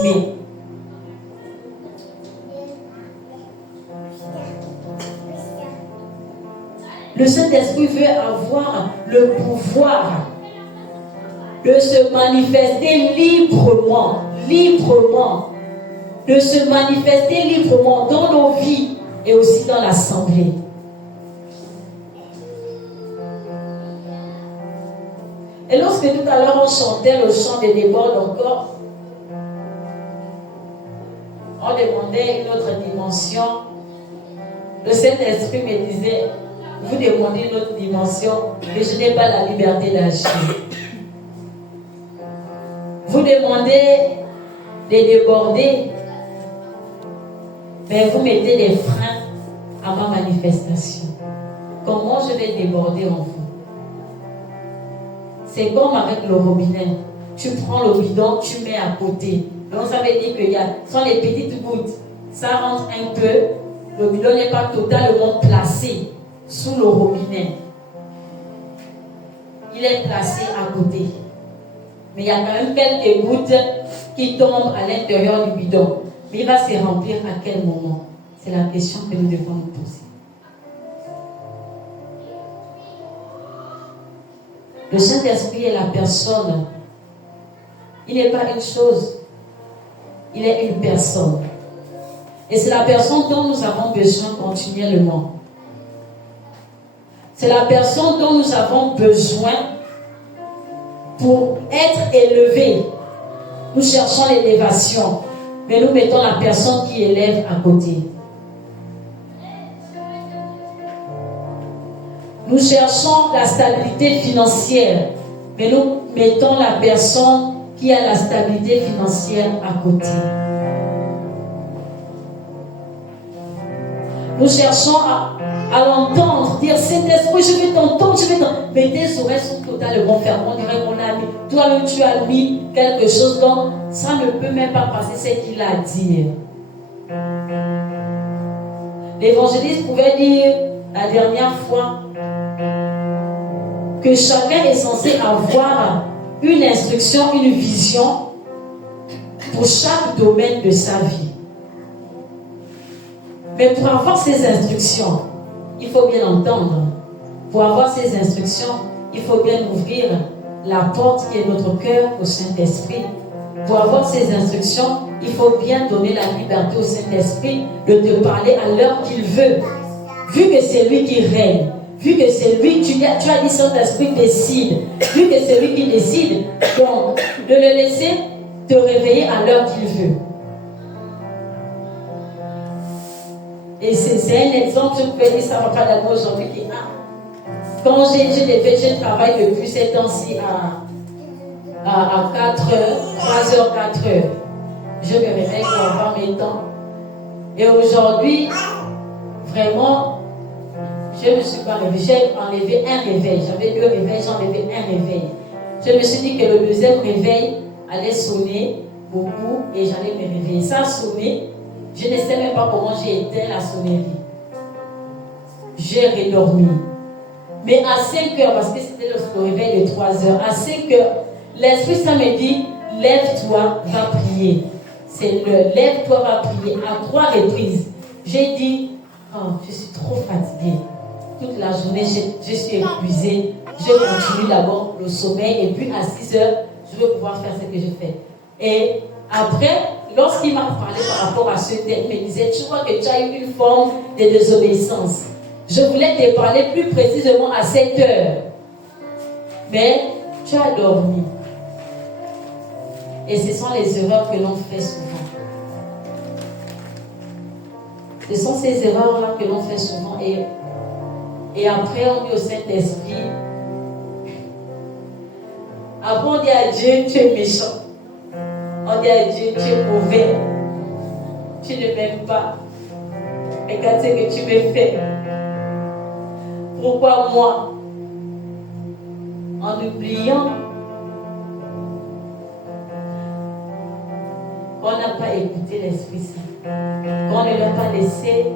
exprimer. Le Saint-Esprit veut avoir le pouvoir de se manifester librement, de se manifester librement dans nos vies et aussi dans l'assemblée. Et lorsque tout à l'heure on chantait le chant des débords encore, on demandait une autre dimension. Le Saint-Esprit me disait, vous demandez une autre dimension, mais je n'ai pas la liberté d'agir. Vous demandez de déborder, mais vous mettez des freins à ma manifestation. Comment je vais déborder en vous? C'est comme avec le robinet. Tu prends le bidon, tu mets à côté. Donc ça veut dire qu'il y a, sont les petites gouttes. Ça rentre un peu. Le bidon n'est pas totalement placé sous le robinet. Il est placé à côté. Mais il y a quand même quelques gouttes qui tombent à l'intérieur du bidon. Mais il va se remplir à quel moment? C'est la question que nous devons nous poser. Le Saint-Esprit est la personne. Il n'est pas une chose. Il est une personne. Et c'est la personne dont nous avons besoin continuellement. C'est la personne dont nous avons besoin pour être élevés. Nous cherchons l'élévation, mais nous mettons la personne qui élève à côté. Nous cherchons la stabilité financière, mais nous mettons la personne qui a la stabilité financière à côté. Nous cherchons à l'entendre, dire Saint-Esprit, je vais t'entendre, mais tes oreilles sont totalement fermées. On dirait qu'on a mis, toi-même tu as mis quelque chose, donc ça ne peut même pas passer ce qu'il a à dire. L'évangéliste pouvait dire la dernière fois que chacun est censé avoir une instruction, une vision pour chaque domaine de sa vie. Mais pour avoir ces instructions, il faut bien entendre. Pour avoir ces instructions, il faut bien ouvrir la porte qui est notre cœur au Saint-Esprit. Pour avoir ces instructions, il faut bien donner la liberté au Saint-Esprit de te parler à l'heure qu'il veut. Vu que c'est lui qui règne, vu que c'est lui, tu as dit Saint-Esprit décide, vu que c'est lui qui décide, donc de le laisser te réveiller à l'heure qu'il veut. Et c'est un exemple, je peux dire, ça ne va pas d'abord aujourd'hui. Quand je travaille depuis ces temps-ci à 4 heures, 3 heures, 4 heures. Je me réveille pour avoir mes temps. Et aujourd'hui, vraiment, je ne me suis pas réveillée. J'ai enlevé un réveil. J'avais 2 réveils, j'ai enlevé un réveil. Je me suis dit que le deuxième réveil allait sonner beaucoup et j'allais me réveiller. Ça a sonné. Je ne sais même pas comment j'ai éteint la sonnerie. J'ai redormi. Mais à 5 heures, parce que c'était le réveil de 3 heures, à 5 heures, l'Esprit Saint me dit, lève-toi, va prier. C'est le lève-toi, va prier à 3 reprises. J'ai dit, oh, je suis trop fatiguée. Toute la journée, je suis épuisée. Je continue d'abord le sommeil et puis à 6 heures, je vais pouvoir faire ce que je fais. Et après, lorsqu'il m'a parlé par rapport à ce thème, il me disait, tu vois que tu as eu une forme de désobéissance. Je voulais te parler plus précisément à 7 heures. Mais tu as dormi. Et ce sont les erreurs que l'on fait souvent. Ce sont ces erreurs-là que l'on fait souvent. Et après, on dit au Saint-Esprit, après on dit à Dieu, tu es méchant. On dit à Dieu, tu es mauvais. Tu ne m'aimes pas. Regarde ce que tu me fais. Pourquoi moi? En oubliant qu'on n'a pas écouté l'Esprit Saint, qu'on ne lui a pas laissé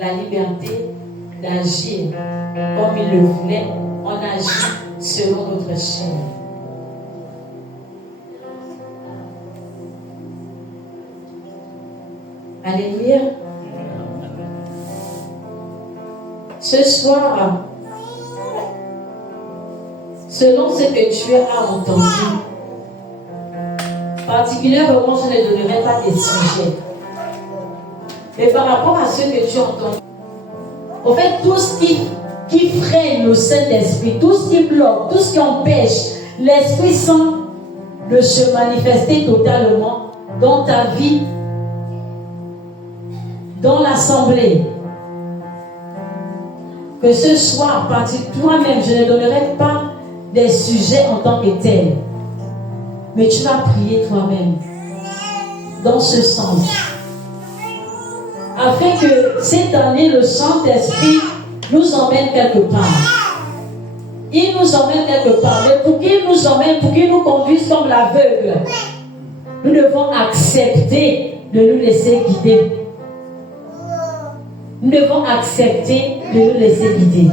la liberté d'agir comme il le voulait, on agit selon notre chair. Alléluia. Ce soir, selon ce que tu as entendu, particulièrement, je ne donnerai pas des sujets. Mais par rapport à ce que tu entends, en fait, tout ce qui freine le Saint-Esprit, tout ce qui bloque, tout ce qui empêche l'Esprit Saint de se manifester totalement dans ta vie, dans l'assemblée, que ce soit à partir de toi-même, je ne donnerai pas des sujets en tant que tels, mais tu vas prier toi-même dans ce sens, afin que cette année, le Saint-Esprit nous emmène quelque part. Il nous emmène quelque part, mais pour qu'il nous emmène, pour qu'il nous conduise comme l'aveugle, nous devons accepter de nous laisser guider. Nous devons accepter de nous laisser guider.